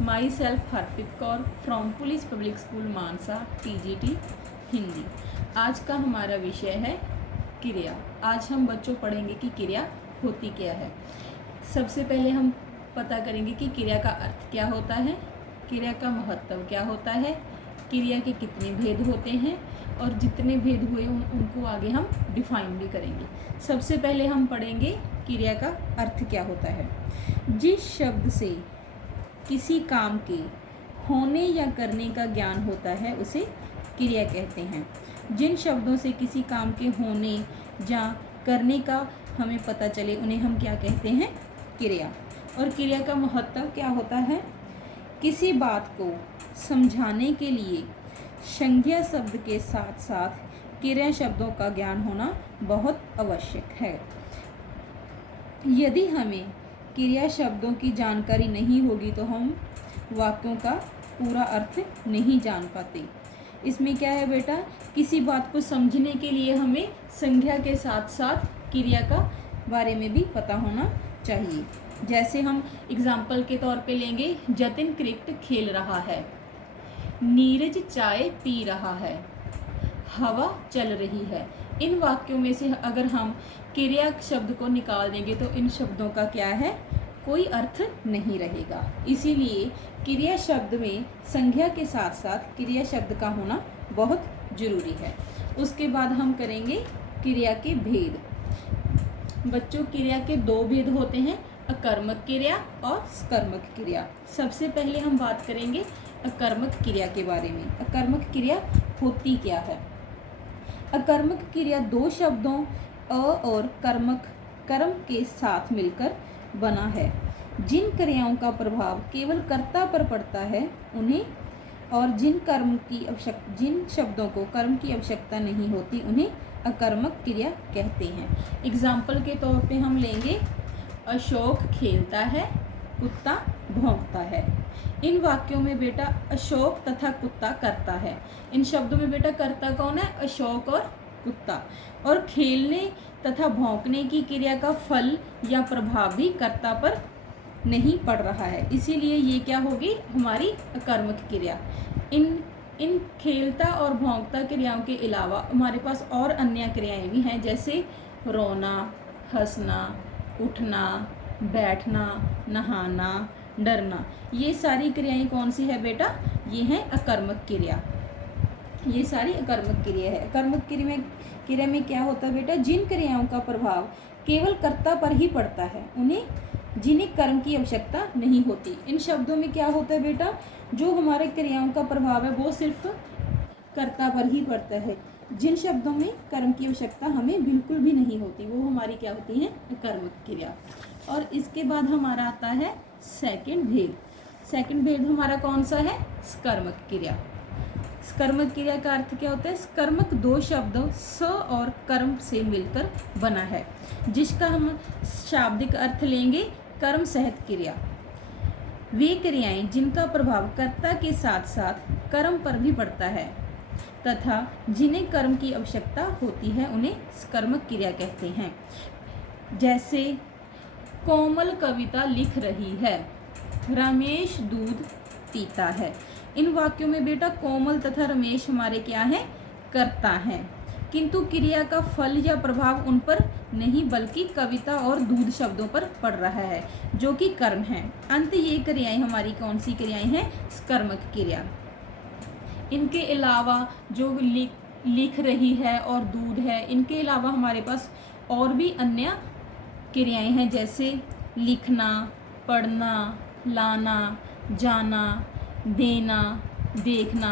My self Harpreet Kaur from police public school Mansa TGT Hindi. आज का हमारा विषय है क्रिया। आज हम बच्चों पढ़ेंगे कि क्रिया होती क्या है। सबसे पहले हम पता करेंगे कि क्रिया का अर्थ क्या होता है, क्रिया का महत्व क्या होता है, क्रिया के कितने भेद होते हैं और जितने भेद हुए उनको आगे हम डिफाइन भी करेंगे। सबसे पहले हम पढ़ेंगे क्रिया का अर्थ क्या होता है। जिस शब्द से किसी काम के होने या करने का ज्ञान होता है उसे क्रिया कहते हैं। जिन शब्दों से किसी काम के होने या करने का हमें पता चले उन्हें हम क्या कहते हैं, क्रिया। और क्रिया का महत्व क्या होता है, किसी बात को समझाने के लिए संज्ञा शब्द के साथ साथ क्रिया शब्दों का ज्ञान होना बहुत आवश्यक है। यदि हमें क्रिया शब्दों की जानकारी नहीं होगी तो हम वाक्यों का पूरा अर्थ नहीं जान पाते। इसमें क्या है बेटा, किसी बात को समझने के लिए हमें संज्ञा के साथ साथ क्रिया का बारे में भी पता होना चाहिए। जैसे हम एग्जाम्पल के तौर पे लेंगे, जतिन क्रिकेट खेल रहा है, नीरज चाय पी रहा है, हवा चल रही है। इन वाक्यों में से अगर हम क्रिया शब्द को निकाल देंगे तो इन शब्दों का क्या है, कोई अर्थ नहीं रहेगा। इसीलिए क्रिया शब्द में संज्ञा के साथ साथ क्रिया शब्द का होना बहुत जरूरी है। उसके बाद हम करेंगे क्रिया के भेद। बच्चों, क्रिया के दो भेद होते हैं, अकर्मक क्रिया और सकर्मक क्रिया। सबसे पहले हम बात करेंगे अकर्मक क्रिया के बारे में। अकर्मक क्रिया होती क्या है। अकर्मक क्रिया दो शब्दों अ और कर्मक कर्म के साथ मिलकर बना है। जिन क्रियाओं का प्रभाव केवल कर्ता पर पड़ता है उन्हें, और जिन शब्दों को कर्म की आवश्यकता नहीं होती उन्हें अकर्मक क्रिया कहते हैं। एग्जाम्पल के तौर पे हम लेंगे, अशोक खेलता है, कुत्ता भौंकता है। इन वाक्यों में बेटा अशोक तथा कुत्ता करता है। इन शब्दों में बेटा करता कौन है, अशोक और कुत्ता। और खेलने तथा भौंकने की क्रिया का फल या प्रभाव भी कर्ता पर नहीं पड़ रहा है, इसीलिए ये क्या होगी, हमारी अकर्मक क्रिया। इन खेलता और भौंकता क्रियाओं के अलावा हमारे पास और अन्य क्रियाएं भी हैं, जैसे रोना, हंसना, उठना, बैठना, नहाना, डरना। ये सारी क्रियाएं कौन सी है बेटा, ये हैं अकर्मक क्रिया। ये सारी अकर्मक क्रिया है। अकर्मक क्रिया में क्या होता है बेटा, जिन क्रियाओं का प्रभाव केवल कर्ता पर ही पड़ता है जिन्हें कर्म की आवश्यकता नहीं होती। इन शब्दों में क्या होता है बेटा, जो हमारे क्रियाओं का प्रभाव है वो सिर्फ कर्ता पर ही पड़ता है। जिन शब्दों में कर्म की आवश्यकता हमें बिल्कुल भी नहीं होती वो हमारी क्या होती है, अकर्मक क्रिया। और इसके बाद हमारा आता है सेकंड भेद। सेकंड भेद हमारा कौन सा है, सकर्मक क्रिया। सकर्मक क्रिया का अर्थ क्या होता है, सकर्मक दो शब्दों स और कर्म से मिलकर बना है, जिसका हम शाब्दिक अर्थ लेंगे कर्म सहित क्रिया। वे क्रियाएं जिनका प्रभाव कर्ता के साथ साथ कर्म पर भी पड़ता है तथा जिन्हें कर्म की आवश्यकता होती है उन्हें सकर्मक क्रिया कहते हैं। जैसे कोमल कविता लिख रही है, रमेश दूध पीता है। इन वाक्यों में बेटा कोमल तथा रमेश हमारे क्या हैं, कर्ता हैं, किंतु क्रिया का फल या प्रभाव उन पर नहीं बल्कि कविता और दूध शब्दों पर पड़ रहा है जो कि कर्म है। अंत ये क्रियाएं हमारी कौन सी क्रियाएं हैं, सकर्मक क्रिया। इनके अलावा जो लिख रही है और दूध है, इनके अलावा हमारे पास और भी अन्य क्रियाएं हैं, जैसे लिखना, पढ़ना, लाना, जाना, देना, देखना,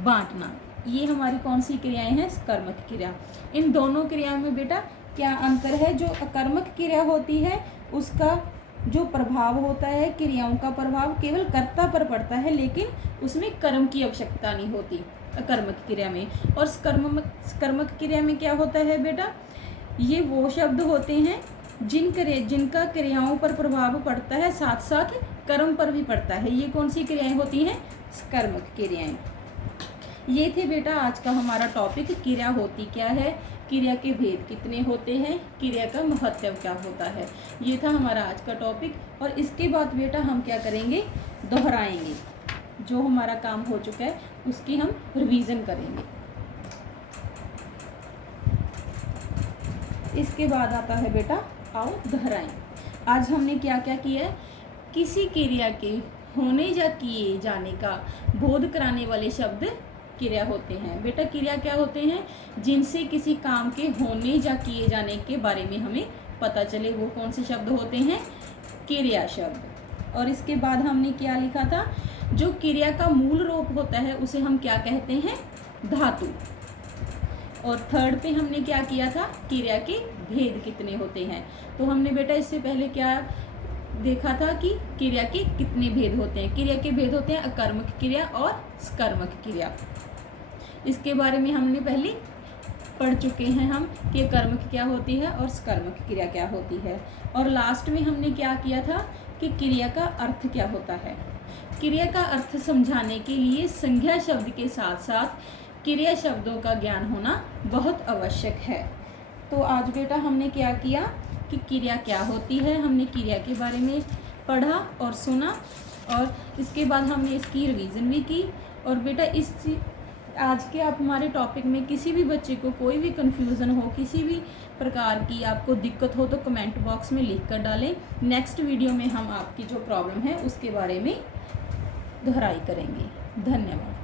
बांटना। ये हमारी कौन सी क्रियाएं हैं, सकर्मक क्रिया। इन दोनों क्रियाओं में बेटा क्या अंतर है, जो अकर्मक क्रिया होती है उसका जो प्रभाव होता है, क्रियाओं का प्रभाव केवल कर्ता पर पड़ता है लेकिन उसमें कर्म की आवश्यकता नहीं होती अकर्मक क्रिया में। और सकर्मक क्रिया में क्या होता है बेटा, ये वो शब्द होते हैं जिनका क्रियाओं पर प्रभाव पड़ता है साथ साथ कर्म पर भी पड़ता है। ये कौन सी क्रियाएं होती हैं, सकर्मक क्रियाएं। ये थे बेटा आज का हमारा टॉपिक, क्रिया होती क्या है, क्रिया के भेद कितने होते हैं, क्रिया का महत्व क्या होता है। ये था हमारा आज का टॉपिक। और इसके बाद बेटा हम क्या करेंगे, दोहराएंगे। जो हमारा काम हो चुका है उसकी हम रिवीजन करेंगे। इसके बाद आता है बेटा आओ दोहराएं। आज हमने क्या क्या किया है, किसी क्रिया के होने या किए जाने का बोध कराने वाले शब्द क्रिया होते हैं। बेटा क्रिया क्या होते हैं, जिनसे किसी काम के होने या किए जाने के बारे में हमें पता चले, वो कौन से शब्द होते हैं, क्रिया शब्द। और इसके बाद हमने क्या लिखा था, जो क्रिया का मूल रूप होता है उसे हम क्या कहते हैं, धातु। और थर्ड पे हमने क्या किया था, क्रिया के भेद कितने होते हैं। तो हमने बेटा इससे पहले क्या देखा था कि क्रिया के कितने भेद होते हैं। क्रिया के भेद होते हैं अकर्मक क्रिया और सकर्मक क्रिया। इसके बारे में हमने पहले पढ़ चुके हैं हम कि कर्मक क्या होती है और सकर्मक क्रिया क्या होती है। और लास्ट में हमने क्या किया था कि क्रिया का अर्थ क्या होता है। क्रिया का अर्थ समझाने के लिए संज्ञा शब्द के साथ साथ क्रिया शब्दों का ज्ञान होना बहुत आवश्यक है। तो आज बेटा हमने क्या किया कि क्रिया क्या होती है, हमने क्रिया के बारे में पढ़ा और सुना, और इसके बाद हमने इसकी रिवीजन भी की। और बेटा इस आज के आप हमारे टॉपिक में किसी भी बच्चे को कोई भी कन्फ्यूज़न हो, किसी भी प्रकार की आपको दिक्कत हो तो कमेंट बॉक्स में लिख कर डालें। नेक्स्ट वीडियो में हम आपकी जो प्रॉब्लम है उसके बारे में दोहराई करेंगे। धन्यवाद।